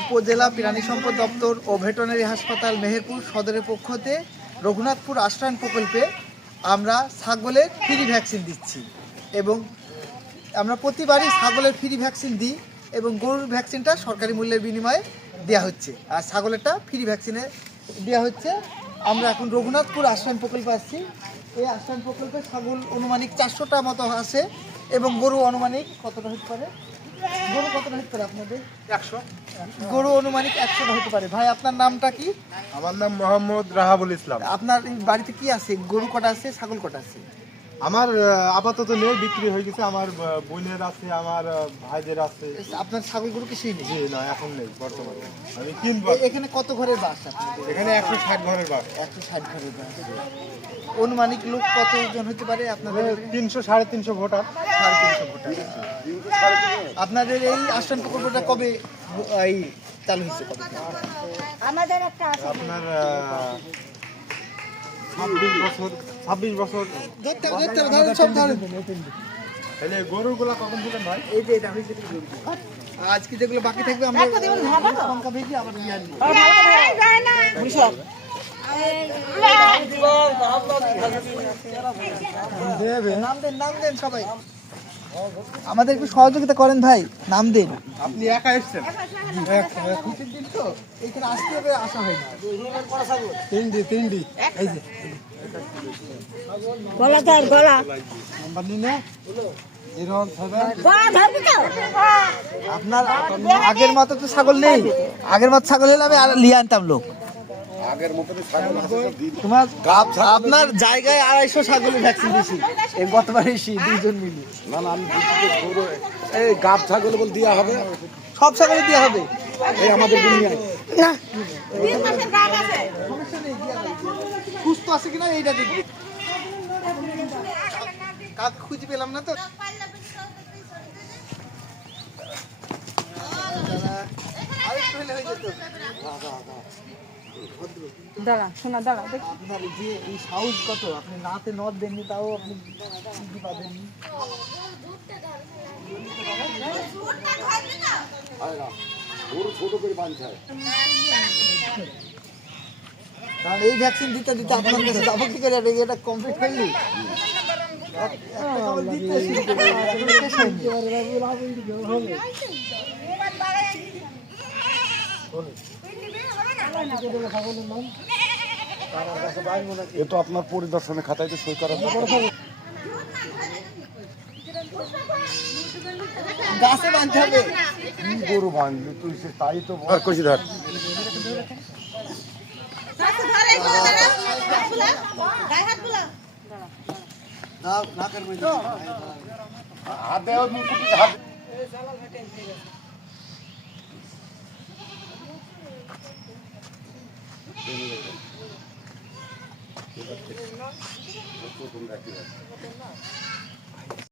উপজেলা প্রাণী সম্পদ দপ্তর ও ভেটেরিনারি হাসপাতাল মেহেরপুর সদরের পক্ষতে রঘুনাথপুর আশ্রয়ণ প্রকল্পে আমরা ছাগলের ফ্রি ভ্যাকসিন দিচ্ছি এবং আমরা প্রতিবারই ছাগলের ফ্রি ভ্যাকসিন দিই এবং গরুর ভ্যাকসিনটা সরকারি মূল্যের বিনিময়ে দেওয়া হচ্ছে আর ছাগলেরটা ফ্রি ভ্যাকসিনে দেওয়া হচ্ছে। আমরা এখন রঘুনাথপুর আশ্রয়ণ প্রকল্পে আসছি। এই আশ্রয়ণ প্রকল্পে ছাগল অনুমানিক 400টা মতো আছে এবং গরু অনুমানিক কতটা হতে পারে? গরু কতটা হতে পারে আপনাদের? 100। গরু অনুমানিক 100টা হতে পারে। ভাই আপনার নামটা কি? আমার নাম মোহাম্মদ রাহাবুল ইসলাম। আপনার এই বাড়িতে কি আছে? গরু কটা আছে, ছাগল কটা আছে? আমার আপাতত নেই, বিক্রি হয়ে গেছে। আমার বোনের আছে, আমার ভাইদের আছে। আপনার ছাগল গরু কিছুই নেই? জি না, এখন নেই বর্তমানে। আমি কিনবো। এখানে কত ঘরের বাস আপনাদের? এখানে 160 ঘরের বাস। 160 ঘরের বাস। অনুমানিক লোক কতজন হতে পারে আপনাদের? 300-350 ভোটার। 350 ভোটার। আপনাদের এই আশ্রয়ণ প্রকল্পটা কবে এই চালু হয়েছে? কবে? আমাদের একটা আছে আপনার 26 বছর। তাহলে গরুগুলা কখন থেকে নয়? এই যে এটা হয়েছে গরু। আজকে যেগুলো বাকি থাকবে আমরা সংখ্যা বেশি আবার নিয়ে আসবো। নাম দেন সবাই, আমাদের একটু সহযোগিতা করেন ভাই। নাম দেন। আপনি একা এসেছেন? খুশির দিন তো এখানে আসতে হবে, আসা হয় না। তিনটি এই যে গলা ধর গলা নাম্বার নিনে এরকম হবে। গলা ধরবি তো আপনার আগের মতো তো ছাগল নেই। আগের মতো ছাগল হলে আমি আর লিয়ে আনতাম লোক। আগের মতনই ছাগল তোমার আপনার জায়গায় 250 ছাগলের ভ্যাকসিন দিয়েছি এই গতবার এসে দুইজন মিলে। না না, আমি গরু এই গাব ছাগল বল দেওয়া হবে, সব ছাগলে দেওয়া হবে। এই আমাদের দুনিয়ায় না 3 মাসের গাব আছে সমস্যা নেই, দেওয়া হবে। সুস্থ আছে কিনা এইটা দেখবি। কাক খুঁজে পেলাম না তো। আরেকটু হলে হয়ে যেত। দাঁড়া শোনা দাঁড়া দেখ আপনার যে এই সাউজ কত, আপনি নাতে নদ দেননি তাও আপনি কি পাবেননি। গরু ছোট করে বাঁধতে হয়। কারণ এই ভ্যাকসিন দিতে দিতে আপনার কাছে যাবো কি করে, এটা কমপ্লিট করলি এ তো আপনার পরিদর্শনের খাতায় তো সই করা দরকার। গাছে বাঁধতে হবে। কি গরু বাঁধলি তুই, সে তাই তো কইছি। ধর হাত দেওয়া মুকুটি হাত